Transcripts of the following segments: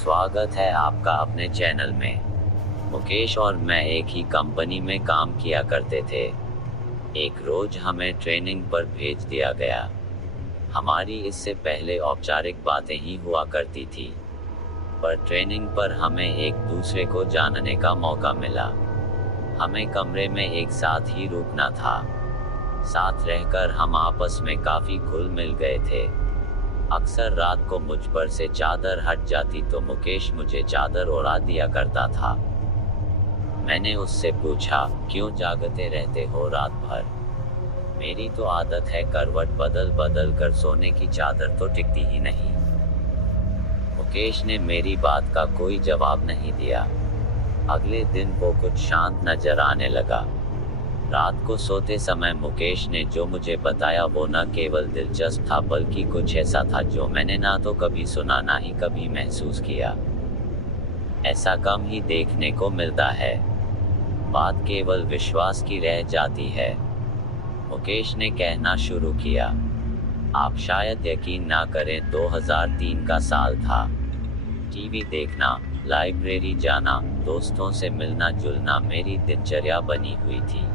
स्वागत है आपका अपने चैनल में। मुकेश और मैं एक ही कंपनी में काम किया करते थे। एक रोज हमें ट्रेनिंग पर भेज दिया गया। हमारी इससे पहले औपचारिक बातें ही हुआ करती थी, पर ट्रेनिंग पर हमें एक दूसरे को जानने का मौका मिला। हमें कमरे में एक साथ ही रुकना था। साथ रहकर हम आपस में काफी घुल मिल गए थे। अक्सर रात को मुझ पर से चादर हट जाती तो मुकेश मुझे चादर ओढ़ा दिया करता था। मैंने उससे पूछा, क्यों जागते रहते हो रात भर? मेरी तो आदत है करवट बदल बदल कर सोने की, चादर तो टिकती ही नहीं। मुकेश ने मेरी बात का कोई जवाब नहीं दिया। अगले दिन वो कुछ शांत नजर आने लगा। रात को सोते समय मुकेश ने जो मुझे बताया वो न केवल दिलचस्प था बल्कि कुछ ऐसा था जो मैंने ना तो कभी सुना ना ही कभी महसूस किया। ऐसा कम ही देखने को मिलता है। बात केवल विश्वास की रह जाती है। मुकेश ने कहना शुरू किया, आप शायद यकीन ना करें, 2003 का साल था। टीवी देखना, लाइब्रेरी जाना, दोस्तों से मिलना जुलना मेरी दिनचर्या बनी हुई थी।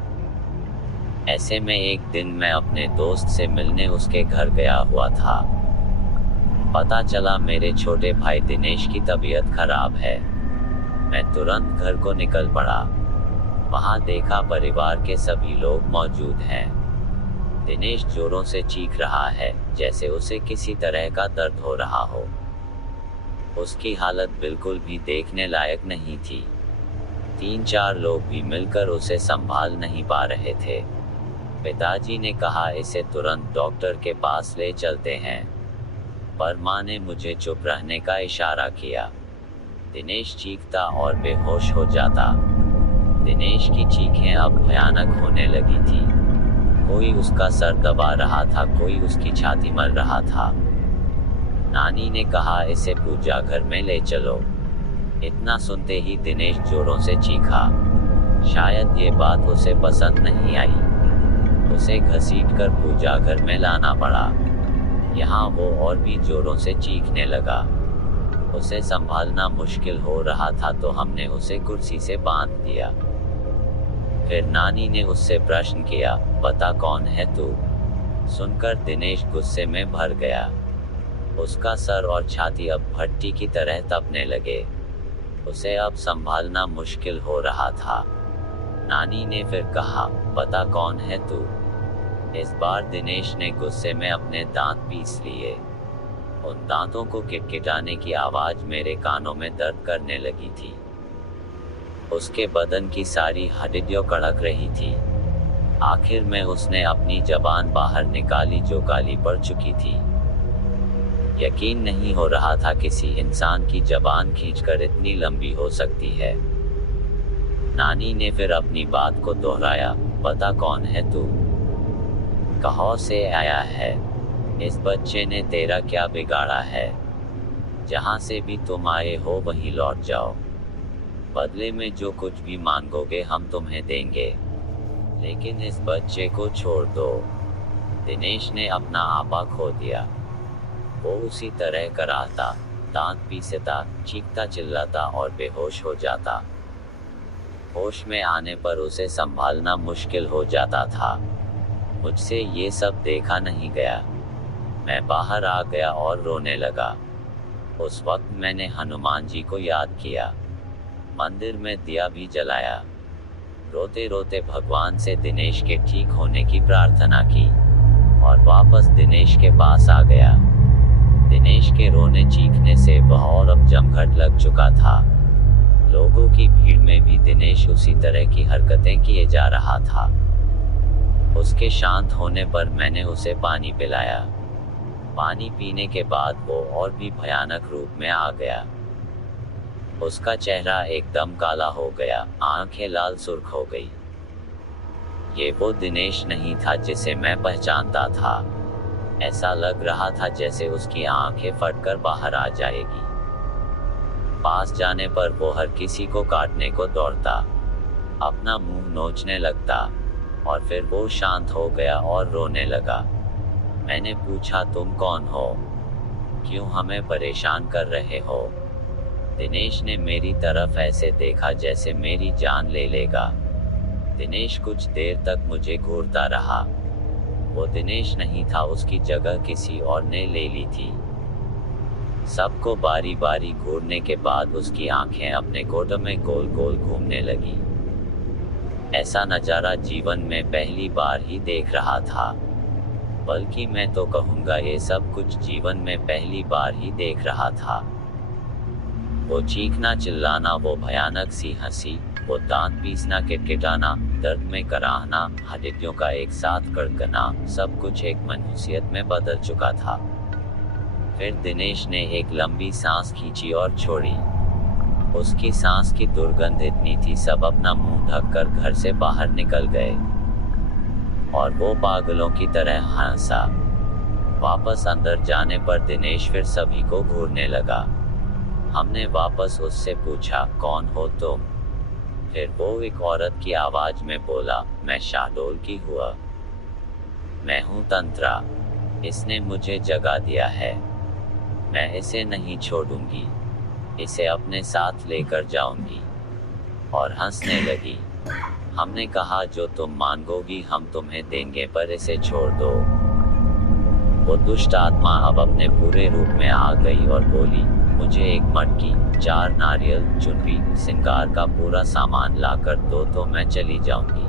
ऐसे में एक दिन मैं अपने दोस्त से मिलने उसके घर गया हुआ था। पता चला मेरे छोटे भाई दिनेश की तबीयत खराब है। मैं तुरंत घर को निकल पड़ा। वहां देखा परिवार के सभी लोग मौजूद हैं। दिनेश जोरों से चीख रहा है, जैसे उसे किसी तरह का दर्द हो रहा हो। उसकी हालत बिल्कुल भी देखने लायक नहीं थी। 3-4 लोग भी मिलकर उसे संभाल नहीं पा रहे थे। पिताजी ने कहा, इसे तुरंत डॉक्टर के पास ले चलते हैं, पर मां ने मुझे चुप रहने का इशारा किया। दिनेश चीखता और बेहोश हो जाता। दिनेश की चीखें अब भयानक होने लगी थी। कोई उसका सर दबा रहा था, कोई उसकी छाती मल रहा था। नानी ने कहा, इसे पूजा घर में ले चलो। इतना सुनते ही दिनेश जोरों से चीखा। शायद ये बात उसे पसंद नहीं आई। उसे घसीटकर पूजा घर में लाना पड़ा। यहाँ वो और भी जोरों से चीखने लगा। उसे संभालना मुश्किल हो रहा था तो हमने उसे कुर्सी से बांध दिया। फिर नानी ने उससे प्रश्न किया, बता कौन है तू? सुनकर दिनेश गुस्से में भर गया। उसका सर और छाती अब भट्टी की तरह तपने लगे। उसे अब संभालना मुश्किल हो रहा था। नानी ने फिर कहा, बता कौन है तू? इस बार दिनेश ने गुस्से में अपने दांत पीस लिए। उन दांतों को किटकिटाने की आवाज मेरे कानों में दर्द करने लगी थी। उसके बदन की सारी हड्डियां कड़क रही थी। आखिर में उसने अपनी जबान बाहर निकाली जो काली पड़ चुकी थी। यकीन नहीं हो रहा था किसी इंसान की जबान खींचकर इतनी लंबी हो सकती है। नानी ने फिर अपनी बात को दोहराया, बता कौन है तू? कहाँ से आया है? इस बच्चे ने तेरा क्या बिगाड़ा है? जहाँ से भी तुम आए हो वहीं लौट जाओ। बदले में जो कुछ भी मांगोगे हम तुम्हें देंगे, लेकिन इस बच्चे को छोड़ दो। दिनेश ने अपना आपा खो दिया। वो उसी तरह कराहता, दांत पीसता, चीखता चिल्लाता और बेहोश हो जाता। होश में आने पर उसे संभालना मुश्किल हो जाता था। मुझसे ये सब देखा नहीं गया। मैं बाहर आ गया और रोने लगा। उस वक्त मैंने हनुमान जी को याद किया। मंदिर में दिया भी जलाया। रोते रोते भगवान से दिनेश के ठीक होने की प्रार्थना की और वापस दिनेश के पास आ गया। दिनेश के रोने चीखने से वह और अब जमघट लग चुका था। लोगों की भीड़ में भी दिनेश उसी तरह की हरकतें किए जा रहा था। उसके शांत होने पर मैंने उसे पानी पिलाया। पानी पीने के बाद वो और भी भयानक रूप में आ गया। उसका चेहरा एकदम काला हो गया, आंखें लाल सुर्ख हो गई। ये वो दिनेश नहीं था जिसे मैं पहचानता था। ऐसा लग रहा था जैसे उसकी आंखें फटकर बाहर आ जाएगी। पास जाने पर वो हर किसी को काटने को दौड़ता, अपना मुंह नोचने लगता और फिर वो शांत हो गया और रोने लगा। मैंने पूछा, तुम कौन हो? क्यों हमें परेशान कर रहे हो? दिनेश ने मेरी तरफ ऐसे देखा जैसे मेरी जान ले लेगा। दिनेश कुछ देर तक मुझे घूरता रहा। वो दिनेश नहीं था, उसकी जगह किसी और ने ले ली थी। सबको बारी बारी घूरने के बाद उसकी आंखें अपने कोट में गोल गोल घूमने लगी। ऐसा नजारा जीवन में पहली बार ही देख रहा था, बल्कि मैं तो कहूँगा ये सब कुछ जीवन में पहली बार ही देख रहा था। वो चीखना चिल्लाना, वो भयानक सी हंसी, वो दांत पीसना, किटकिटाना, दर्द में कराहना, हड्डियों का एक साथ कड़कना, सब कुछ एक मनहूसियत में बदल चुका था। फिर दिनेश ने एक लंबी सांस खींची और छोड़ी। उसकी सांस की दुर्गंध इतनी थी, सब अपना मुंह ढककर घर से बाहर निकल गए और वो पागलों की तरह हंसा। वापस अंदर जाने पर दिनेश फिर सभी को घूरने लगा। हमने वापस उससे पूछा, कौन हो तुम? फिर वो एक औरत की आवाज में बोला, मैं शाहडोल की हुआ। मैं हूँ तंत्रा, इसने मुझे जगा दिया है, मैं इसे नहीं छोड़ूंगी, इसे अपने साथ लेकर जाऊंगी। और हंसने लगी। हमने कहा, जो तुम मांगोगी हम तुम्हें देंगे, पर इसे छोड़ दो। वो दुष्ट आत्मा अब अपने पूरे रूप में आ गई और बोली, मुझे एक मटकी, 4 नारियल, चुनरी, श्रृंगार का पूरा सामान लाकर दो तो मैं चली जाऊंगी,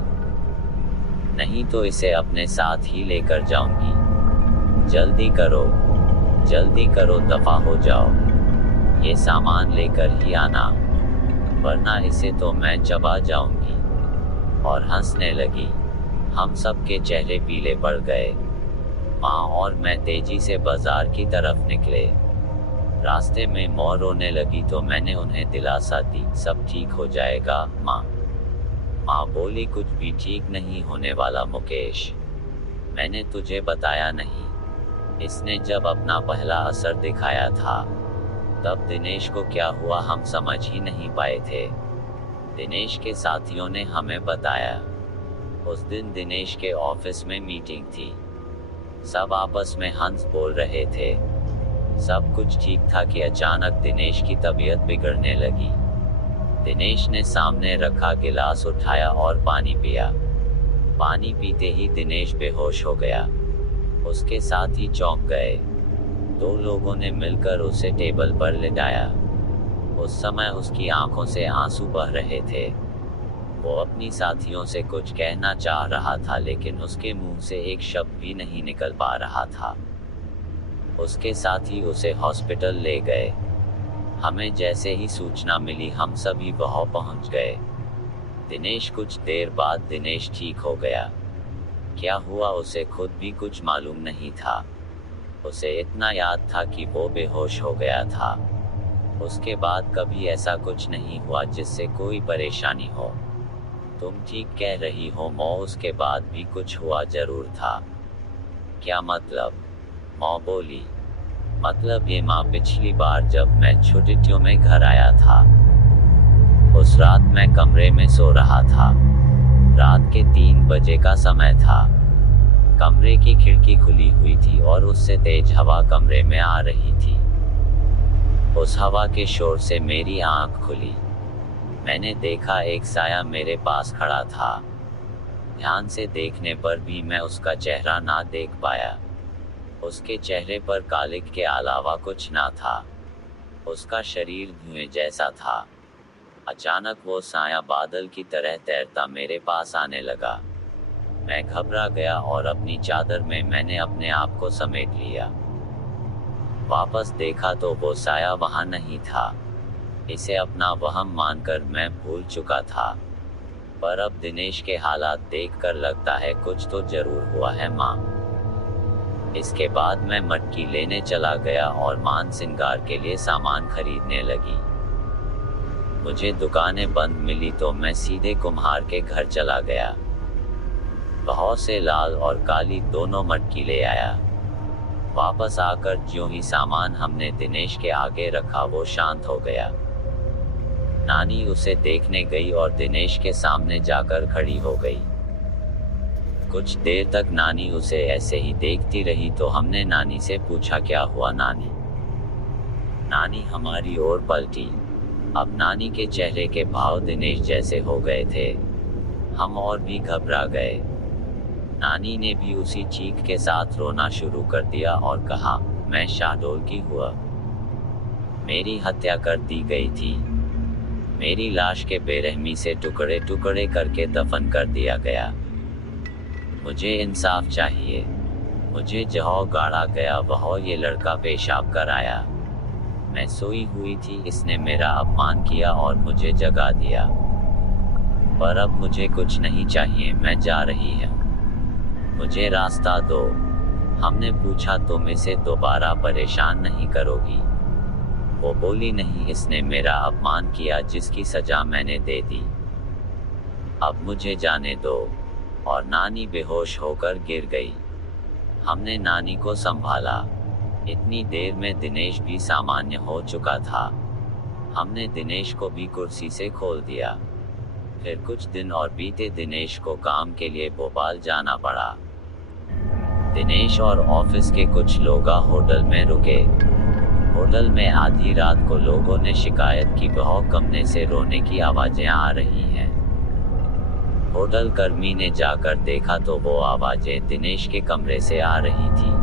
नहीं तो इसे अपने साथ ही लेकर जाऊंगी। जल्दी करो, दफा हो जाओ, ये सामान लेकर ही आना, वरना इसे तो मैं चबा जाऊंगी। और हंसने लगी। हम सब के चेहरे पीले पड़ गए। माँ और मैं तेजी से बाजार की तरफ निकले। रास्ते में माँ रोने लगी तो मैंने उन्हें दिलासा दी, सब ठीक हो जाएगा माँ। माँ बोली, कुछ भी ठीक नहीं होने वाला मुकेश, मैंने तुझे बताया नहीं। इसने जब अपना पहला असर दिखाया था तब दिनेश को क्या हुआ हम समझ ही नहीं पाए थे। दिनेश के साथियों ने हमें बताया, उस दिन दिनेश के ऑफिस में मीटिंग थी। सब आपस में हंस बोल रहे थे, सब कुछ ठीक था कि अचानक दिनेश की तबीयत बिगड़ने लगी। दिनेश ने सामने रखा गिलास उठाया और पानी पिया। पानी पीते ही दिनेश बेहोश हो गया। उसके साथ ही चौंक गए। 2 लोगों ने मिलकर उसे टेबल पर लिटाया। उस समय उसकी आंखों से आंसू बह रहे थे। वो अपनी साथियों से कुछ कहना चाह रहा था, लेकिन उसके मुंह से एक शब्द भी नहीं निकल पा रहा था। उसके साथी उसे हॉस्पिटल ले गए। हमें जैसे ही सूचना मिली हम सभी वहां पहुंच गए। दिनेश कुछ देर बाद दिनेश ठीक हो गया। क्या हुआ उसे खुद भी कुछ मालूम नहीं था। उसे इतना याद था कि वो बेहोश हो गया था। उसके बाद कभी ऐसा कुछ नहीं हुआ जिससे कोई परेशानी हो। तुम ठीक कह रही हो मौ, उसके बाद भी कुछ हुआ जरूर था। क्या मतलब? मौ बोली, मतलब ये माँ, पिछली बार जब मैं छुट्टियों में घर आया था, उस रात मैं कमरे में सो रहा था। रात के 3 बजे का समय था। कमरे की खिड़की खुली हुई थी और उससे तेज हवा कमरे में आ रही थी। उस हवा के शोर से मेरी आंख खुली। मैंने देखा एक साया मेरे पास खड़ा था। ध्यान से देखने पर भी मैं उसका चेहरा ना देख पाया। उसके चेहरे पर कालिक के अलावा कुछ ना था। उसका शरीर धुएं जैसा था। अचानक वो साया बादल की तरह तैरता मेरे पास आने लगा। मैं घबरा गया और अपनी चादर में मैंने अपने आप को समेट लिया। वापस देखा तो वो साया वहां नहीं था। इसे अपना वहम मानकर मैं भूल चुका था। पर अब दिनेश के हालात देखकर लगता है कुछ तो जरूर हुआ है माँ। इसके बाद मैं मटकी लेने चला गया और मान श्रृंगार के लिए सामान खरीदने लगी। मुझे दुकानें बंद मिली तो मैं सीधे कुम्हार के घर चला गया। बहुत से लाल और काली दोनों मटकी ले आया। वापस आकर ज्यों ही सामान हमने दिनेश के आगे रखा वो शांत हो गया। नानी उसे देखने गई और दिनेश के सामने जाकर खड़ी हो गई। कुछ देर तक नानी उसे ऐसे ही देखती रही तो हमने नानी से पूछा, क्या हुआ नानी? नानी हमारी ओर पलटी। अब नानी के चेहरे के भाव दिनेश जैसे हो गए थे। हम और भी घबरा गए। नानी ने भी उसी चीख के साथ रोना शुरू कर दिया और कहा, मैं शाहडोल की हुआ। मेरी हत्या कर दी गई थी। मेरी लाश के बेरहमी से टुकड़े टुकड़े करके दफन कर दिया गया। मुझे इंसाफ चाहिए। मुझे जहाँ गाड़ा गया वहाँ ये लड़का पेशाब कर आया। मैं सोई हुई थी, इसने मेरा अपमान किया और मुझे जगा दिया। पर अब मुझे कुछ नहीं चाहिए, मैं जा रही हूँ। मुझे रास्ता दो। हमने पूछा, तुम इसे दोबारा परेशान नहीं करोगी? वो बोली, नहीं, इसने मेरा अपमान किया जिसकी सजा मैंने दे दी। अब मुझे जाने दो। और नानी बेहोश होकर गिर गई। हमने नानी को संभाला। इतनी देर में दिनेश भी सामान्य हो चुका था। हमने दिनेश को भी कुर्सी से खोल दिया। फिर कुछ दिन और बीते। दिनेश को काम के लिए भोपाल जाना पड़ा। दिनेश और ऑफिस के कुछ लोग होटल में रुके। होटल में आधी रात को लोगों ने शिकायत की, बहुत कमरे से रोने की आवाजें आ रही हैं। होटल कर्मी ने जाकर देखा तो वो आवाजें दिनेश के कमरे से आ रही थी।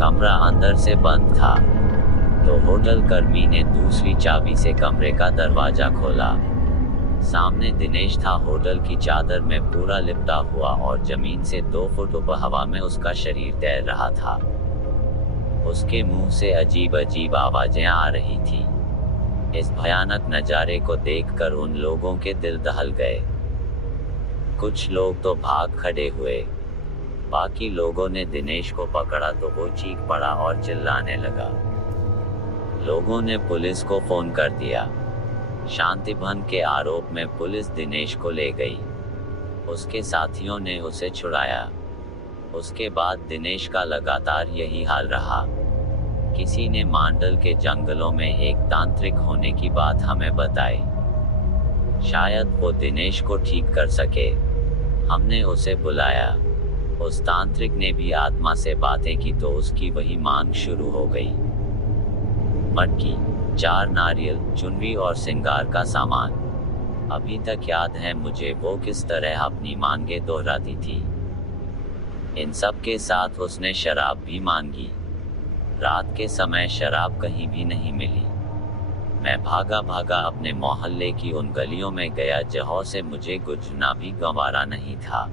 कमरा अंदर से बंद था, तो होटल कर्मी ने दूसरी चाबी से कमरे का दरवाजा खोला। सामने दिनेश था, होटल की चादर में पूरा लिपटा हुआ और जमीन से 2 फुट ऊपर हवा में उसका शरीर तैर रहा था। उसके मुंह से अजीब अजीब आवाजें आ रही थी। इस भयानक नजारे को देखकर उन लोगों के दिल दहल गए। कुछ लोग तो भाग खड़े हुए। बाकी लोगों ने दिनेश को पकड़ा तो वो चीख पड़ा और चिल्लाने लगा। लोगों ने पुलिस को फोन कर दिया। शांति भंग के आरोप में पुलिस दिनेश को ले गई। उसके साथियों ने उसे छुड़ाया। उसके बाद दिनेश का लगातार यही हाल रहा। किसी ने मांडल के जंगलों में एक तांत्रिक होने की बात हमें बताई। शायद वो दिनेश को ठीक कर सके। हमने उसे बुलाया। उस तांत्रिक ने भी आत्मा से बातें की तो उसकी वही मांग शुरू हो गई। मटकी, 4 नारियल, चुनरी और श्रृंगार का सामान। अभी तक याद है मुझे वो किस तरह अपनी मांगे दोहराती थी। इन सब के साथ उसने शराब भी मांगी। रात के समय शराब कहीं भी नहीं मिली। मैं भागा भागा अपने मोहल्ले की उन गलियों में गया जहाँ से मुझे गुजरना भी गंवारा नहीं था।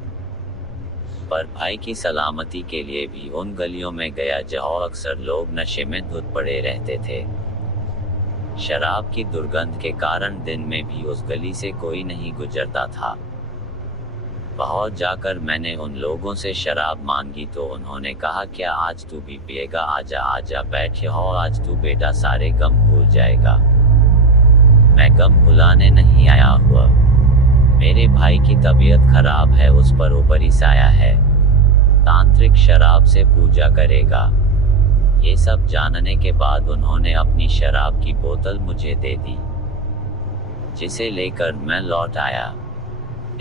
पर भाई की सलामती के लिए भी उन गलियों में गया जहाँ अक्सर लोग नशे में धुत पड़े रहते थे। शराब की दुर्गंध के कारण दिन में भी उस गली से कोई नहीं गुजरता था। वहां जाकर मैंने उन लोगों से शराब मांगी तो उन्होंने कहा, क्या आज तू भी पिएगा? आजा आजा बैठ यहाँ, आज तू बेटा सारे गम भूल जाएगा। मैं गम भुलाने नहीं आया हुआ। मेरे भाई की तबीयत खराब है, उस पर ऊपरी साया है। तांत्रिक शराब से पूजा करेगा। ये सब जानने के बाद उन्होंने अपनी शराब की बोतल मुझे दे दी, जिसे लेकर मैं लौट आया।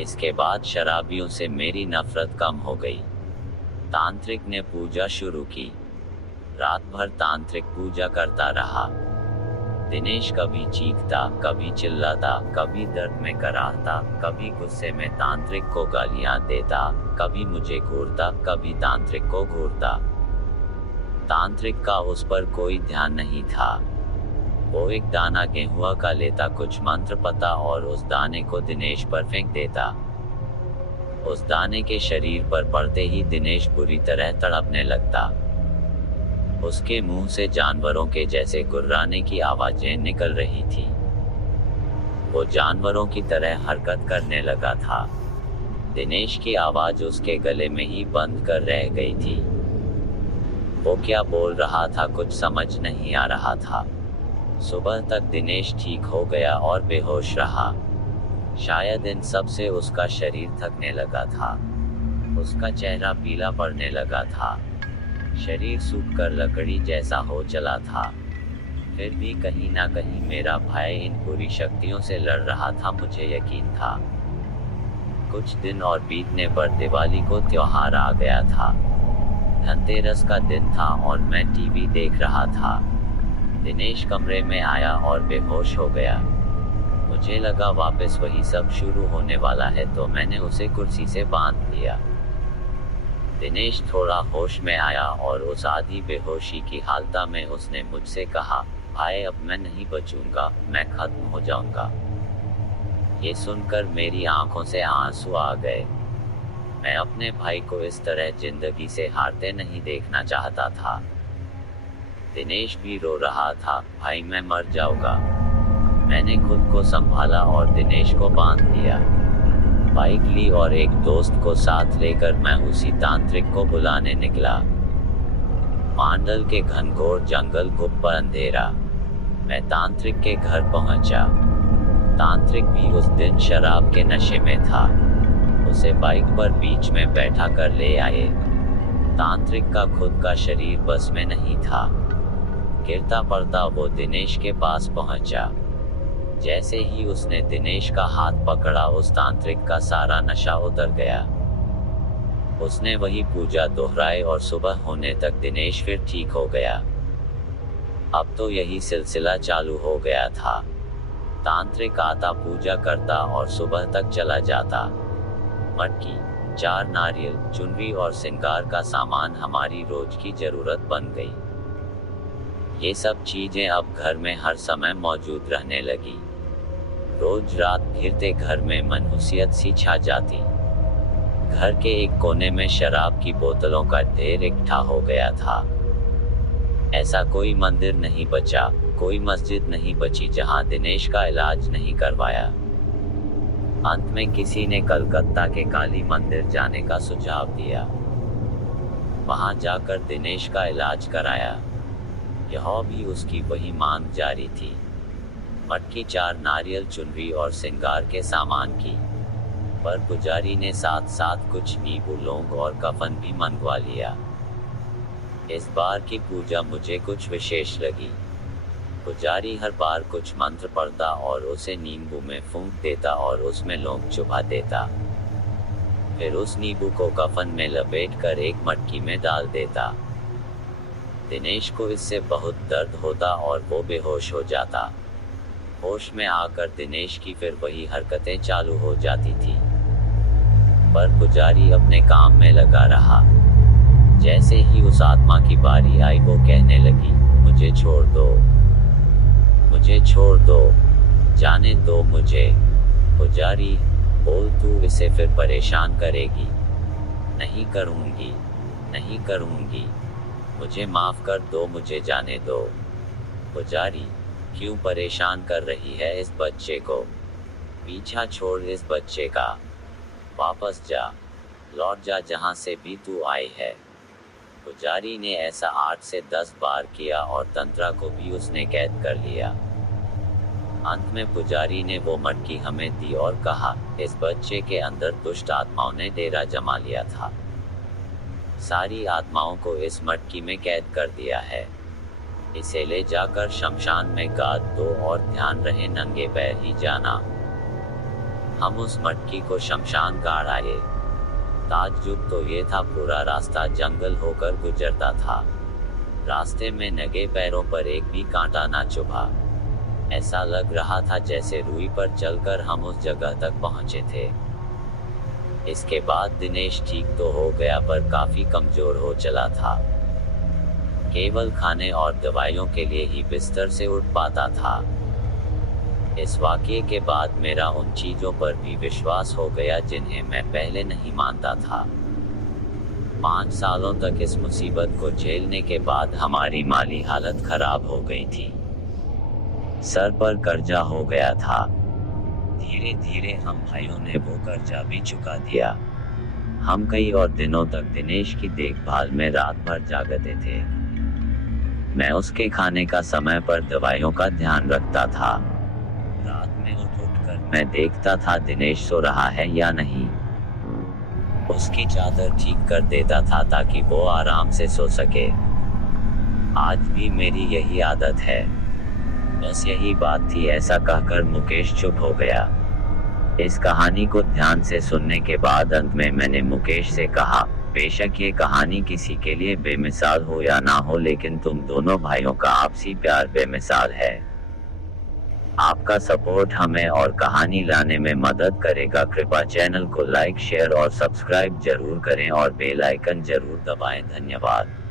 इसके बाद शराबियों से मेरी नफरत कम हो गई। तांत्रिक ने पूजा शुरू की। रात भर तांत्रिक पूजा करता रहा। दिनेश कभी चीखता, कभी चिल्लाता, कभी दर्द में कराहता, कभी गुस्से में तांत्रिक को गालियां देता, कभी मुझे घूरता, कभी तांत्रिक को घूरता। तांत्रिक का उस पर कोई ध्यान नहीं था। वो एक दाना गेहूं का लेता, कुछ मंत्र पता और उस दाने को दिनेश पर फेंक देता। उस दाने के शरीर पर पड़ते ही दिनेश बुरी तरह तड़पने लगता। उसके मुंह से जानवरों के जैसे गुर्राने की आवाजें निकल रही थी। वो जानवरों की तरह हरकत करने लगा था। दिनेश की आवाज उसके गले में ही बंद कर रह गई थी। वो क्या बोल रहा था कुछ समझ नहीं आ रहा था। सुबह तक दिनेश ठीक हो गया और बेहोश रहा। शायद इन सब से उसका शरीर थकने लगा था। उसका चेहरा पीला पड़ने लगा था। शरीर सूखकर लकड़ी जैसा हो चला था। फिर भी कहीं ना कहीं मेरा भाई इन बुरी शक्तियों से लड़ रहा था, मुझे यकीन था। कुछ दिन और बीतने पर दिवाली को त्योहार आ गया था। धनतेरस का दिन था और मैं टीवी देख रहा था। दिनेश कमरे में आया और बेहोश हो गया। मुझे लगा वापस वही सब शुरू होने वाला है, तो मैंने उसे कुर्सी से बांध लिया। दिनेश थोड़ा होश में आया और उस आधी बेहोशी की हालत में उसने मुझसे कहा, भाई अब मैं नहीं बचूंगा, मैं खत्म हो जाऊंगा। ये सुनकर मेरी आंखों से आंसू आ गए। मैं अपने भाई को इस तरह जिंदगी से हारते नहीं देखना चाहता था। दिनेश भी रो रहा था, भाई मैं मर जाऊंगा। मैंने खुद को संभाला और दिनेश को बांध दिया। बाइक ली और एक दोस्त को साथ लेकर मैं उसी तांत्रिक को बुलाने निकला। मांडल के घनघोर जंगल गुप्त अंधेरा। मैं तांत्रिक के घर पहुंचा। तांत्रिक भी उस दिन शराब के नशे में था। उसे बाइक पर बीच में बैठा कर ले आए। तांत्रिक का खुद का शरीर बस में नहीं था। गिरता पड़ता वो दिनेश के पास पहुंचा। जैसे ही उसने दिनेश का हाथ पकड़ा, उस तांत्रिक का सारा नशा उतर गया। उसने वही पूजा दोहराई और सुबह होने तक दिनेश फिर ठीक हो गया। अब तो यही सिलसिला चालू हो गया था। तांत्रिक आता, पूजा करता और सुबह तक चला जाता। मटकी, 4 नारियल, चुनरी और श्रृंगार का सामान हमारी रोज की जरूरत बन गई। ये सब चीजें अब घर में हर समय मौजूद रहने लगी। रोज रात घिरते घर में मनहूसियत सी छा जाती। घर के एक कोने में शराब की बोतलों का ढेर इकट्ठा हो गया था। ऐसा कोई मंदिर नहीं बचा, कोई मस्जिद नहीं बची जहां दिनेश का इलाज नहीं करवाया। अंत में किसी ने कलकत्ता के काली मंदिर जाने का सुझाव दिया। वहां जाकर दिनेश का इलाज कराया। यह भी उसकी वही मांग जारी थी। मटकी, 4 नारियल, चुनरी और श्रृंगार के सामान की। पर पुजारी ने साथ साथ कुछ नींबू, लौंग और कफन भी मंगवा लिया। इस बार की पूजा मुझे कुछ विशेष लगी। पुजारी हर बार कुछ मंत्र पढ़ता और उसे नींबू में फूंक देता और उसमें लौंग चुभा देता। फिर उस नींबू को कफन में लपेटकर एक मटकी में डाल देता। दिनेश को इससे बहुत दर्द होता और वो बेहोश हो जाता। होश में आकर दिनेश की फिर वही हरकतें चालू हो जाती थी। पर पुजारी अपने काम में लगा रहा। जैसे ही उस आत्मा की बारी आई, वो कहने लगी, मुझे छोड़ दो, मुझे छोड़ दो, जाने दो मुझे। पुजारी, बोल, तू इसे फिर परेशान करेगी? नहीं करूंगी, नहीं करूंगी, मुझे माफ कर दो, मुझे जाने दो। पुजारी, क्यों परेशान कर रही है इस बच्चे को? पीछा छोड़ इस बच्चे का, वापस जा, लौट जा जहां से भी तू आई है। पुजारी ने ऐसा 8 से 10 बार किया और तंत्रा को भी उसने कैद कर लिया। अंत में पुजारी ने वो मटकी हमें दी और कहा, इस बच्चे के अंदर दुष्ट आत्माओं ने डेरा जमा लिया था। सारी आत्माओं को इस मटकी में कैद कर दिया है। इसे ले जाकर शमशान में गाड़ दो और ध्यान रहे नंगे पैर ही जाना। हम उस मटकी को शमशान गाड़ आए। ताज्जुब तो ये था, पूरा रास्ता जंगल होकर गुजरता था। रास्ते में नंगे पैरों पर एक भी कांटा ना चुभा। ऐसा लग रहा था जैसे रुई पर चलकर हम उस जगह तक पहुंचे थे। इसके बाद दिनेश ठीक तो हो गया, पर काफी कमजोर हो चला था। केवल खाने और दवाइयों के लिए ही बिस्तर से उठ पाता था। इस वाकये के बाद मेरा उन चीजों पर भी विश्वास हो गया जिन्हें मैं पहले नहीं मानता था। 5 सालों तक इस मुसीबत को झेलने के बाद हमारी माली हालत खराब हो गई थी। सर पर कर्जा हो गया था। धीरे धीरे हम भाइयों ने वो कर्जा भी चुका दिया। हम कई और दिनों तक दिनेश की देखभाल में रात भर जागते थे। मैं उसके खाने का समय पर दवाइयों का ध्यान रखता था। रात में उठ कर मैं देखता था दिनेश सो रहा है या नहीं। उसकी चादर ठीक कर देता था ताकि वो आराम से सो सके। आज भी मेरी यही आदत है। बस यही बात थी, ऐसा कहकर मुकेश चुप हो गया। इस कहानी को ध्यान से सुनने के बाद अंत में मैंने मुकेश से कहा, बेशक ये कहानी किसी के लिए बेमिसाल हो या ना हो, लेकिन तुम दोनों भाइयों का आपसी प्यार बेमिसाल है। आपका सपोर्ट हमें और कहानी लाने में मदद करेगा। कृपया चैनल को लाइक, शेयर और सब्सक्राइब जरूर करें और बेल आइकन जरूर दबाएं। धन्यवाद।